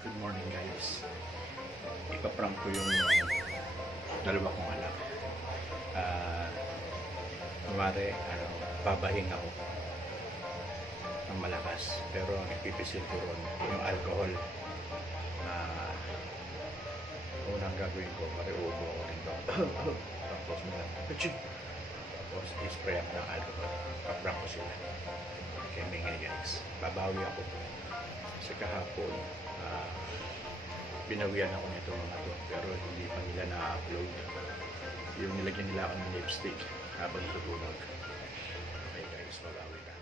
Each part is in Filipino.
Good morning guys. Ipaprank ko yung dalawa kong anak. Kumari, babahing ako ng malakas. Pero ang ipipisil ko ron, yung alcohol. Unang gagawin ko, mariubo ako rin to. Tapos tapos i-spray ako ng alcohol. Paprank ko sila. Okay, may guys. Babawi ako. Kasi kahapon, binawian ako nito mga to, pero hindi pa nila na-upload yung nilagyan nila ako ng lipstick habang tutulog. Okay guys, babawi na.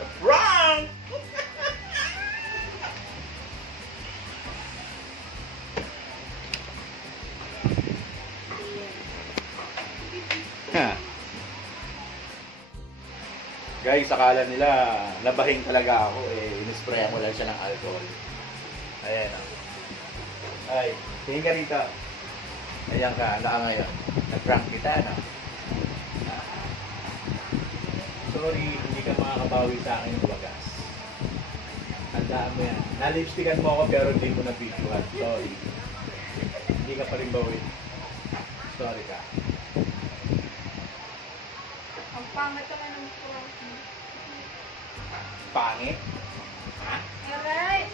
The prank! Guys, akala nila nabahing talaga ako in-sprayan ko lang siya ng alcohol. Ayan o. Ay, tingin ka rito. Ayan ka, ngayon. Nag-prank kita, no? Sorry, hindi ka makakabawi sa akin ng wagas. Handaan mo yan. Nalipstickan mo ako pero hindi mo na-videohan. Sorry. Hindi ka pa rin bawi. Sorry ka. Ang pangit naman ng prank mo. Pangit? Ha? Aray!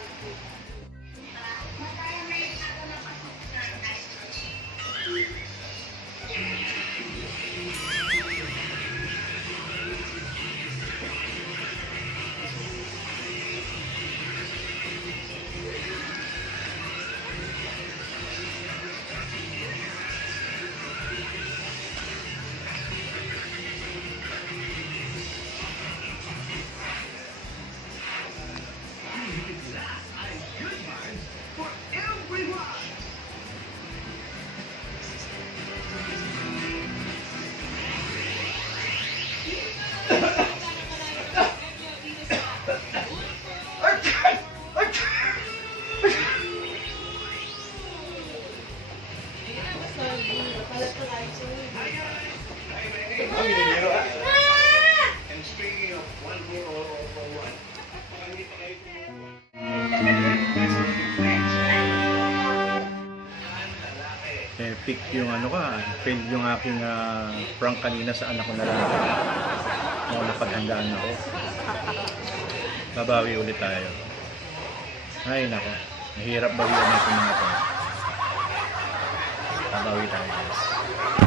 And speaking of one more over one, Epic yung failed yung aking prank kanina sa anak ko na lang. Napaghandaan ako. Babawi ulit tayo. Ay nako, mahirap bawian natin mga to. Babawi tayo guys.